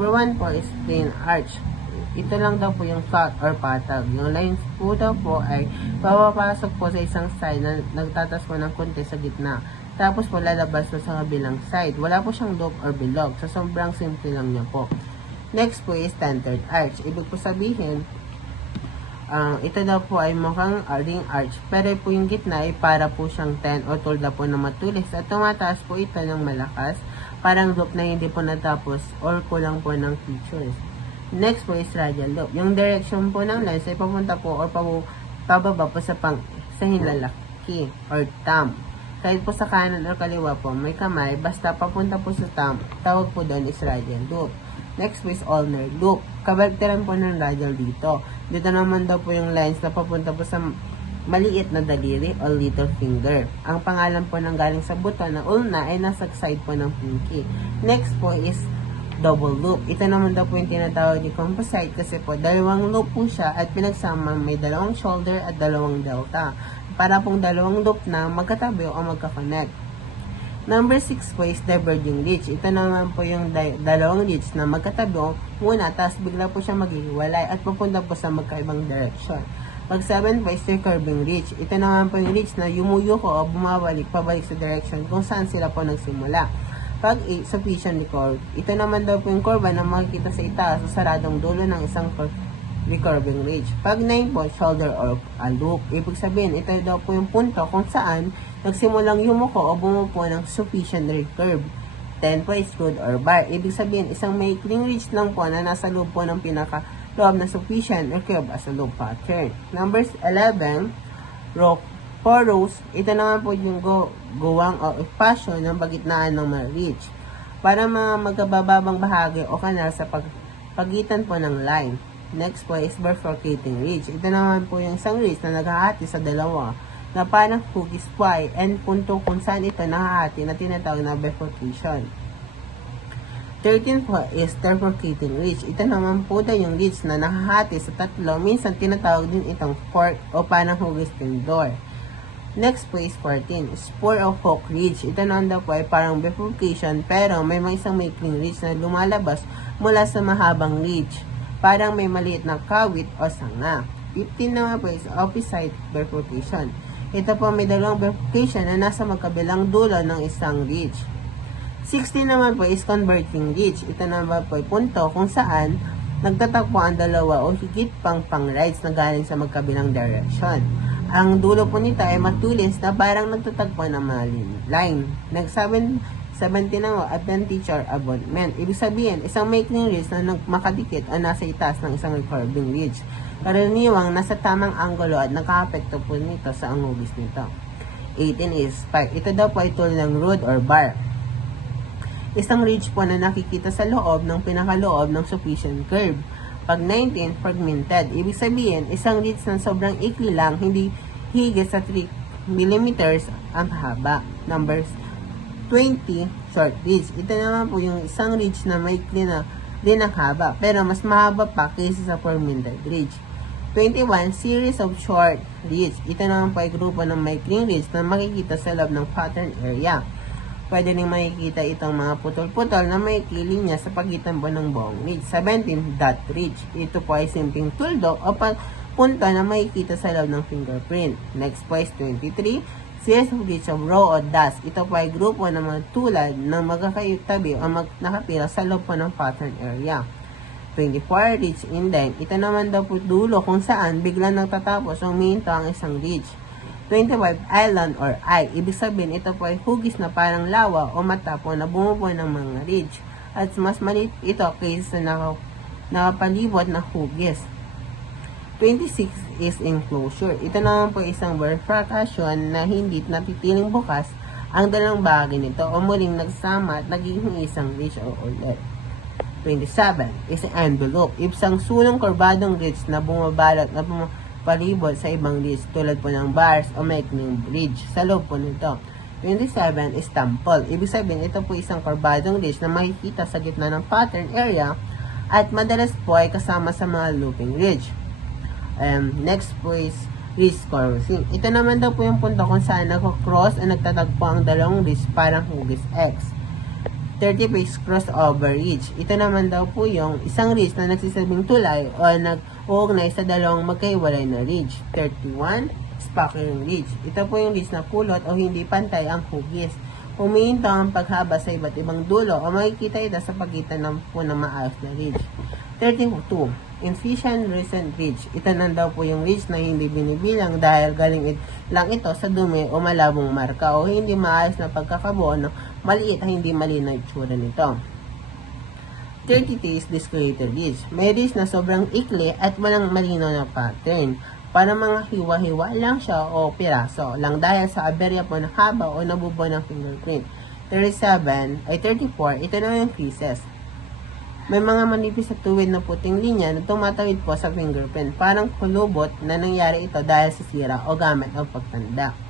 Number 1 po is plain arch. Ito lang daw po yung flat or patag. Yung lines po daw po ay papapasok po sa isang side na nagtatas po ng konti sa gitna. Tapos po lalabas po sa kabilang side. Wala po siyang loop or bilog. So sobrang simple lang niya po. Next po is standard arch. Ibig po sabihin, ito daw po ay mukhang ring arch. Pero po yung gitna ay para po siyang 10 o tulda po na matulis. At tumataas po ito ng malakas. Parang loop na hindi po natapos or kulang po ng features. Next po is radial loop. Yung direction po ng lens ay papunta po or pababa po sa hilalaki or thumb. Kahit po sa kanan or kaliwa po may kamay, basta papunta po sa thumb, tawag po doon is radial loop. Next po is ulnar loop. Kabaliktaran po ng radial dito. Dito naman daw po yung lines na papunta po sa maliit na daliri o little finger. Ang pangalan po ng galing sa buto na ulna ay nasa side po ng pinky. Next po is double loop. Ito naman daw po yung tinatawag ni composite kasi po dalawang loop po siya at pinagsama may dalawang shoulder at dalawang delta. Para pong dalawang loop na magkatabi o magka-connect. Number 6 po is diverging ridge. Ito naman po yung dalawang ridge na magkatabi o muna tapos bigla po siya maghihiwalay at pupunta po sa magkaibang direction. Pag 7 po is recurving ridge. Ito naman po yung ridge na yumuyuko o bumabalik pabalik sa direction kung saan sila po nagsimula. Pag 8, sufficiently curved. Ito naman daw po yung kurba na makikita sa itaas sa saradong dulo ng isang recurving ridge. Pag 9 po, shoulder or a loop. Ibig sabihin, ito daw po yung punto kung saan nagsimulang yumuko o bumupo ng sufficiently curved. 10 po is screwed or bar. Ibig sabihin, isang maikling ridge lang po na nasa loob po ng pinaka-loob na sufficient or curved as a loop pattern. Number 11, rope. 4 rows, ito naman po yung guwang o espasyo ng pagitnaan ng mga ridge para magkabababang bahagi o kanal sa pagitan po ng line. Next po is bifurcating ridge. Ito naman po yung isang ridge na naghahati sa dalawa na parang hugis Y and punto kung saan ito nakahati na tinatawag na bifurcation. 13 po is bifurcating ridge. Ito naman po daw yung ridge na nakahati sa tatlo. Minsan tinatawag din itong fork o parang hugis tindor. Next po is 14, spur of hook ridge. Ito naman daw po ay parang bifurcation pero may isang maikling ridge na lumalabas mula sa mahabang ridge. Parang may maliit na kawit o sanga. 15 naman po is opposite bifurcation. Ito po may dalawang bifurcation na nasa magkabilang dulo ng isang ridge. 16 naman po is converging ridge. Ito naman po ay punto kung saan nagtatagpo ang dalawa o higit pang rides na galing sa magkabilang direction. Ang dulo po nito ay matulis na parang nagtatagpo ng mga line. Next 17 na advantage or abutment. Ibig sabihin, isang maikling ridge na makadikit o nasa itaas ng isang recurving ridge. Karaniwang nasa tamang anggulo at nakaka-apekto po nito sa angubis nito. 18 is spike. Ito daw po ay tulad ng rod or bar. Isang ridge po na nakikita sa loob ng pinakaloob ng sufficient curve. Pag 19, fragmented. Ibig sabihin, isang ridge na sobrang ikli lang, hindi higit sa 3 mm ang haba. Numbers 20, short ridge. Ito naman po yung isang ridge na maikli na din ang haba, pero mas mahaba pa kaysa sa fragmented ridge. 21, series of short ridge. Ito naman po ay grupo ng maikling ridge na makikita sa loob ng pattern area. Pwede rin makikita itong mga putol-putol na may linya sa pagitan po ng buong ridge. 17, dot ridge. Ito po ay simpleng tuldo o punta na makikita sa loob ng fingerprint. Next po is 23, series of ridge of row o dots. Ito po ay grupo ng mga tulad ng magkakatabi o nakapila sa loob po ng pattern area. 24, ridge indent. Ito naman daw po dulo kung saan biglang nagtatapos o umihinto ang isang ridge. 25, island or eye. Ibig sabihin, ito po ay hugis na parang lawa o mata po na bumubuo ng mga ridge. At mas maliit ito kaysa sa nakapalibot na hugis. 26 is enclosure. Ito naman po isang bifurcation na hindi natitiling bukas ang dalawang bahagi nito o muling nagsama at nagiging isang ridge o ulit. 27 is envelope. Isang sulong kurbadong ridge na bumabalot na palibot sa ibang ridge tulad po ng bars o maikling bridge sa loob po nito. 27 is temple. Ibig sabihin, ito po isang kurbadong ridge na makikita sa gitna ng pattern area at madalas po ay kasama sa mga looping ridge. Next po is ridge crossing. Ito naman daw po yung punto kung saan nagko-cross o nagtatagpo ang dalawang ridge parang hugis X. 30 is crossover ridge. Ito naman daw po yung isang ridge na nagsisabing tulay o nag-uugnay sa dalawang magkaiwalay na ridge. 31, spackling ridge. Ito po yung ridge na pulot o hindi pantay ang hugis. Humihinto ang paghaba sa iba't ibang dulo o makikita ito sa pagitan ng po ng maayos na ridge. 32, Infusion Recent Ridge. Ito na daw po yung ridge na hindi binibilang dahil galing lang ito sa dumi o malabong marka o hindi maayos na pagkakabuo ng maliit at hindi malinaw itsura nito. 33 is Discreted Ridge. May ridge na sobrang ikli at walang malinaw na pattern. Para mga hiwa-hiwa lang siya o piraso lang dahil sa aberya po ng haba o nabubuo ng fingerprint. 34, ito na yung creases. May mga manipis sa tuwid na puting linya na tumatawid po sa fingerprint. Parang kulubot na nangyari ito dahil sa sira o gamit ang pagtanda.